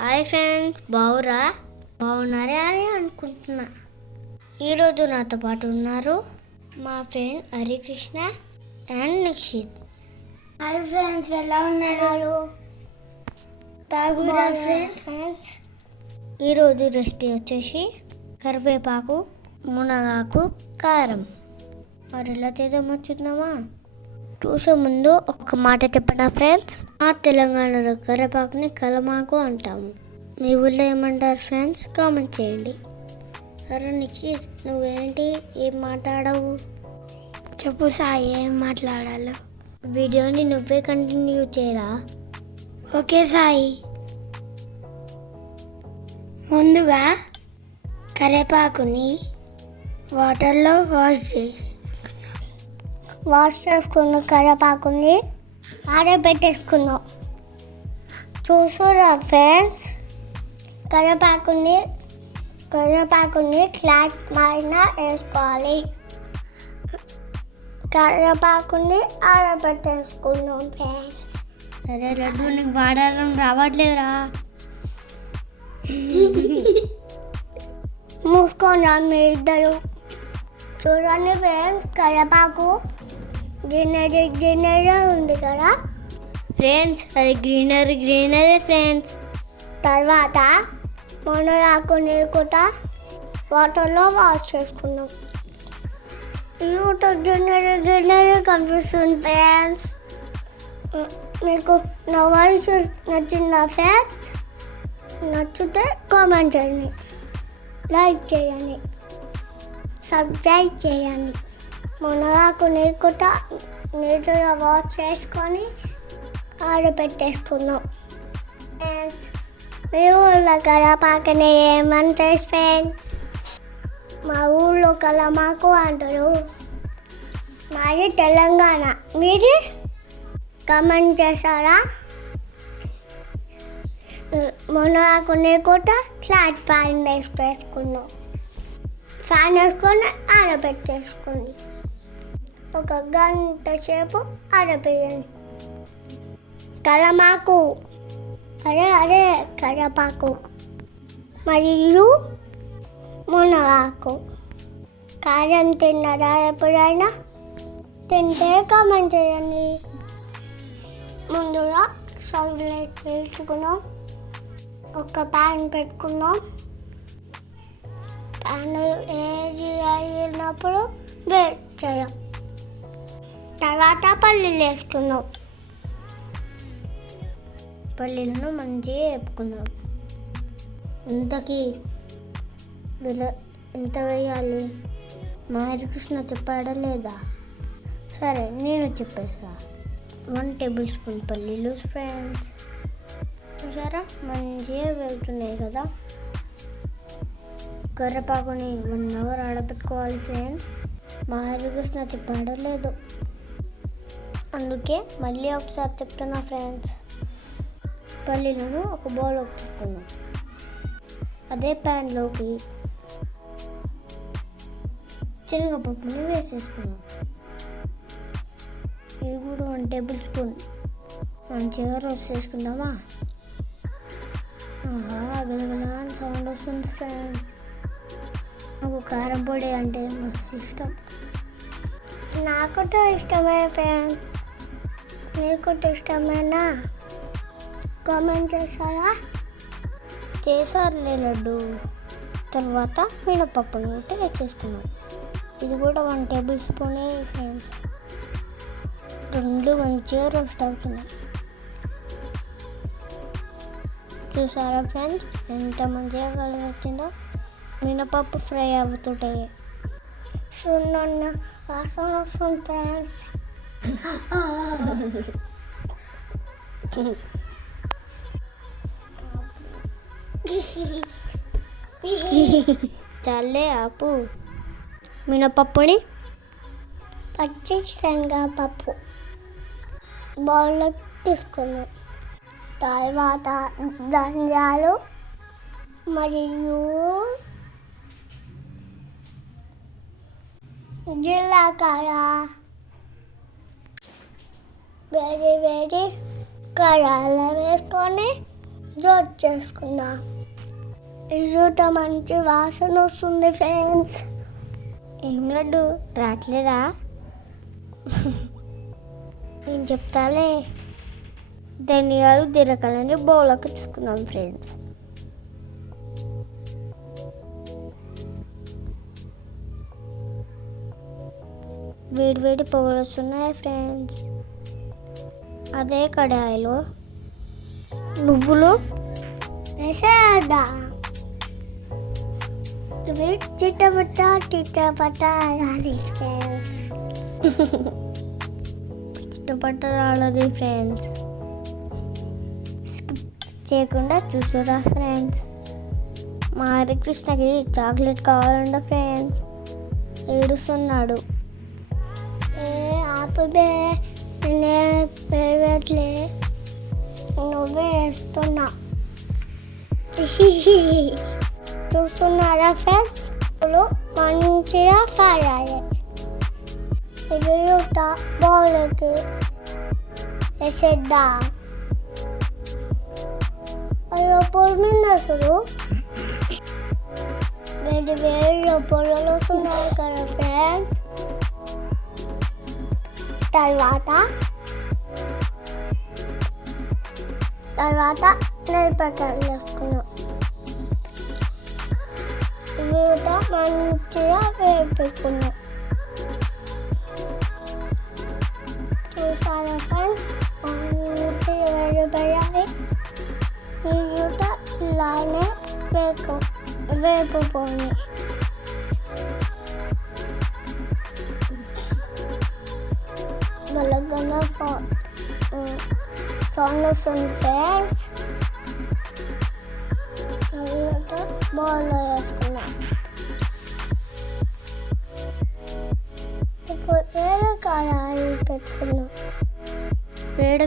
Hi friends బావురా? బాగున్నారా అని అనుకుంటున్నా. ఈరోజు నాతో పాటు ఉన్నారు మా friend Harikrishna and Nikshith. Hi friends ఎలా ఉన్నారు? బాగురా ఫ్రెండ్స్? ఈరోజు రెసిపీ వచ్చేసి కరివేపాకు మునగాకు కారం. మరి ఎలా చేద్దామో చూద్దామా? చూసే ముందు ఒక మాట చెప్పనా ఫ్రెండ్స్ మా తెలంగాణలో కరివేపాకుని కలమాకు అంటాము. మీ ఊళ్ళో ఏమంటారు ఫ్రెండ్స్ కామెంట్ చేయండి. సరే నిక్కి నువ్వేంటి? ఏం మాట్లాడవు? చెప్పు సాయి ఏం మాట్లాడాలో? వీడియోని నువ్వే కంటిన్యూ చేయరా? ఓకే సాయి. ముందుగా కరివేపాకుని వాటర్లో వాష్ చేసి వాష్ చేసుకున్న కరివేపాకుని ఆరబెట్టేసుకున్నాం చూసారా ఫ్రెండ్స్ కరివేపాకుని కరివేపాకుని క్లాత్ పైన వేసుకోవాలి. కరివేపాకుని ఆరబెట్టేసుకున్నాం ఫ్రెండ్స్. అరే లడ్డు నీకు వాడడం రావట్లేదురా. మూసుకోండి మీ ఇద్దరు. చూడండి ఫ్రెండ్స్ కరివేపాకు గ్రీనరీ గ్రీనరీ ఉంది కదా? ఫ్రెండ్స్ అది గ్రీనరీ గ్రీనరీ ఫ్రెండ్స్ తర్వాత మునగాకు నీకుట వాటర్లో వాష్ చేసుకుందాం. యూట్యూబ్ గ్రీనరీ గ్రీనరీ కనిపిస్తుంది ఫ్రెండ్స్ మీకు నా వాయిస్ నచ్చిందా ఫ్రెండ్స్ నచ్చితే కామెంట్ చేయండి. లైక్ చేయండి. సబ్స్క్రైబ్ చేయండి. మునగాకు నీకుట నీటిలో వాష్ చేసుకొని ఆరబెట్టేసుకుందాం. అండ్ మీ ఊళ్ళో కలపాకని ఏమంటారు ఫ్రెండ్? మా ఊళ్ళో కలమాకు అంటారు. మాది తెలంగాణ. మీది? కమెంట్ చేస్తారా మునగాకు నీకుతా ఫ్లాట్ ప్యాన్ వేసుకు వేసుకున్నాం ఫ్యాన్ వేసుకొని ఆరబెట్టేసుకోండి ఒక గంట సేపు ఆడపేయండి కలమాకు అరే అరే కరపాకు మరియు మునగాకు. కారం తిన్నారా ఎప్పుడైనా తింటే కామెంట్ చేయండి. ముందుగా సౌలెట్ వేసుకున్నాం ఒక ప్యాన్ పెట్టుకున్నాం. ప్యాన్ ఏది అయినప్పుడు వేట్ చేయాలి తర్వాత పల్లీలు వేసుకున్నాం పల్లీలను మంచిగా వేపుకున్నాం ఇంతకీ విల ఎంత వేయాలి? మా కృష్ణ చెప్పాడా లేదా? సరే నేను చెప్పేస్తా. వన్ టేబుల్ స్పూన్ పల్లీలు ఫ్రెండ్స్. చూసారా? మంచిగా వెళ్తున్నాయి కదా. కర్రపాకుని వన్ అవర్ ఆడపెట్టుకోవాలి ఫ్రెండ్స్. మా కృష్ణ చెప్పాడో లేదు? అందుకే మళ్ళీ ఒకసారి చెప్తున్నా ఫ్రెండ్స్ పల్లీలను ఒక బౌల్ తీసుకున్నాం అదే ప్యాన్లోకి శనగపప్పుని వేసేసుకున్నాం ఇది కూడా వన్ టేబుల్ స్పూన్ మంచిగా రోస్ట్ చేసుకుందామా? ఆహా అని సౌండ్ వస్తుంది ఫ్రెండ్స్ నాకు కారం పొడి అంటే మస్తు ఇష్టం. నాకు ఇష్టమే ఫ్రెండ్స్ మీకు ఇష్టమైన? కామెంట్ చేస్తారా చేశారులే లడ్డు. తర్వాత మినపప్పును కూడా వేసేసుకున్నాం. ఇది కూడా వన్ టేబుల్ స్పూనే ఫ్రెండ్స్ రెండు మంచిగా రోస్ట్ అవుతున్నాయి. చూసారా ఫ్రెండ్స్ ఎంత మంచిగా కలర్ వచ్చిందో? మినపప్పు ఫ్రై అవుతుంటాయి. సున్న వాసన వస్తుంది ఫ్రెండ్స్ చాలే ఆపు. మినపప్పుని? పచ్చి శనగపప్పు బౌల్లో తీసుకున్నాం. తర్వాత ధనియాలు మరియు జీలకర్ర. వేడి వేడి కడాయిలో వేసుకొని జోట్ చేసుకుందాం. ఇరుట మంచి వాసన వస్తుంది ఫ్రెండ్స్ ఏం లడ్డు? రావట్లేదా నేను చెప్తాలే. ధనియాలు జీలకర్రని బౌల్లోకి తీసుకున్నాం ఫ్రెండ్స్ వేడి వేడి పొగలు వస్తున్నాయి ఫ్రెండ్స్ అదే కడాయిలో నువ్వులు వేసేదా ఇవి చిట్టపట్ట చిట్టపట్ట రాలి చిట్టపట్ట రాలేదు ఫ్రెండ్స్ స్కిప్ చేయకుండా చూసారా ఫ్రెండ్స్ మా హరికృష్ణకి చాక్లెట్ కావాలంట ఫ్రెండ్స్ ఏడుస్తున్నాడు. ఏ ఆపబే. నేనే పేవట్లే నువ్వే వేస్తున్నా. చూస్తున్నారా ఫ్రెండ్స్? ఇప్పుడు మంచిగా ఫ్రై అయ్యాయి. ఇది యూత బౌల్కి వేసేద్దా? అయ్యో పొడిమింది అసలు. వేడి వేడి పొడలు వస్తున్నారు కదా ఫ్రెండ్స్. తర్వాత తర్వాత నెయ్యి మిరపకాయలు వేసుకున్నాం ఇవి కూడా మంచిగా వేపుకున్నాం చూసారా ఫ్రెండ్స్ మంచిగా వేడిపోయాలి ఈ కూడా ఇలానే వేపు వేపుకోండి సౌండ్ వస్తుంది ఫ్రెండ్స్ బౌల్లో వేసుకున్నాం ఇప్పుడు వేరే పెట్టుకున్నాం వేడి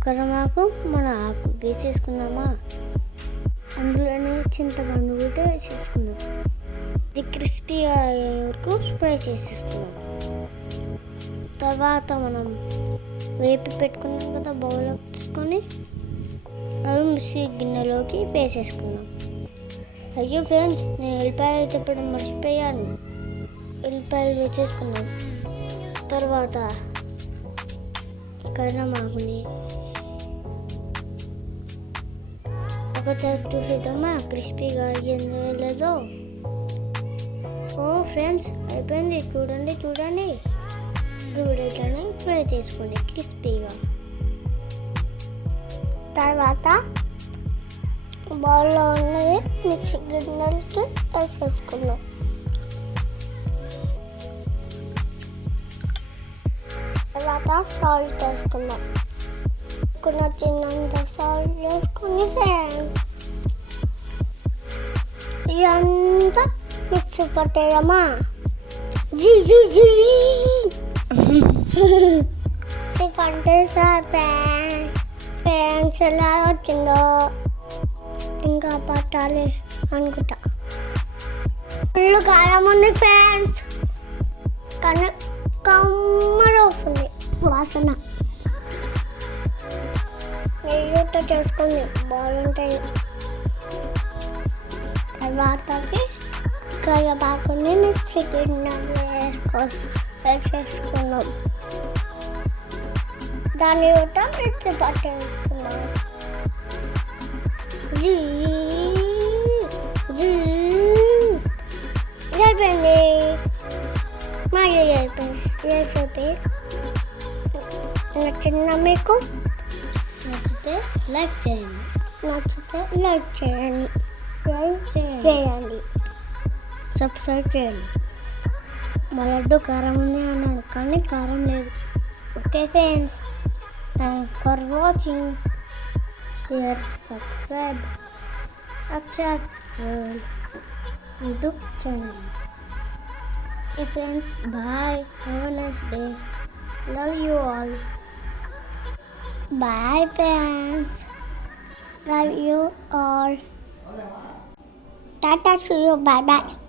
కరమాకు మన ఆకు వేసేసుకున్నామా అందులోనే చింతపండు కూడా వేసేసుకున్నాం. ఇది క్రిస్పీగా అయ్యే వరకు ఫ్రై చేసేసుకున్నాం. తర్వాత మనం వేపి పెట్టుకున్నాం కదా బౌల్ వచ్చుకొని అవి మిక్సీ గిన్నెలోకి వేసేసుకున్నాం. అయ్యో ఫ్రెండ్స్ నేను ఉల్లిపాయలు చెప్పడం మర్చిపోయాను. ఎల్లిపాయలు వేసేసుకున్నాం. తర్వాత కర్రమాకుని ఒకసారి చూసేద్దామా? క్రిస్పీగా అయ్యిందో లేదో? ఓ ఫ్రెండ్స్ అయిపోయింది. చూడండి చూడండి. ఇట్లనే ఫ్రై చేసుకోండి క్రిస్పీగా. తర్వాత బౌల్లో ఉన్నది మిక్సీ గిన్నెలకి వేసేసుకుందాం తర్వాత సాల్ట్ వేసుకుందాం. వేసుకున్న చిన్నంత సాల్ట్ వేసుకుని ఇదంతా మిక్సీ పట్టేయమ్మా. జీ జీ జీ. పట్టేసా ఫ్యాన్ ఫ్యాన్స్ ఎలా వచ్చిందో ఇంకా పట్టాలి అనుకుంటా. ఫుల్ కాలం ఉంది ఫ్యాన్స్. కానీ కమ్మడి వస్తుంది వాసన. నెయ్యితో చేసుకుంది బాగుంటాయి. తర్వాతకి కరివేపాకుని మిక్సీ గిన్నెలో వేసుకో వేసేసుకున్నాం దాని ఒకట మిక్సీ పట్టేసుకున్నాం జీ జీ. అయిపోయింది మళ్ళీ చేసేది నచ్చిందా మీకు? నచ్చితే లైక్ చేయండి. నచ్చితే లైక్ చేయండి. చేయండి. సబ్స్క్రైబ్ చేయండి. మా లడ్డు కారం ఉంది అన్నాడు కానీ కారం లేదు. Okay friends. and for watching. Share, subscribe, Akshas your YouTube channel. Hey friends, bye. Have a nice day. Love you all. Bye friends. Love you all. Tata, see you. Bye bye.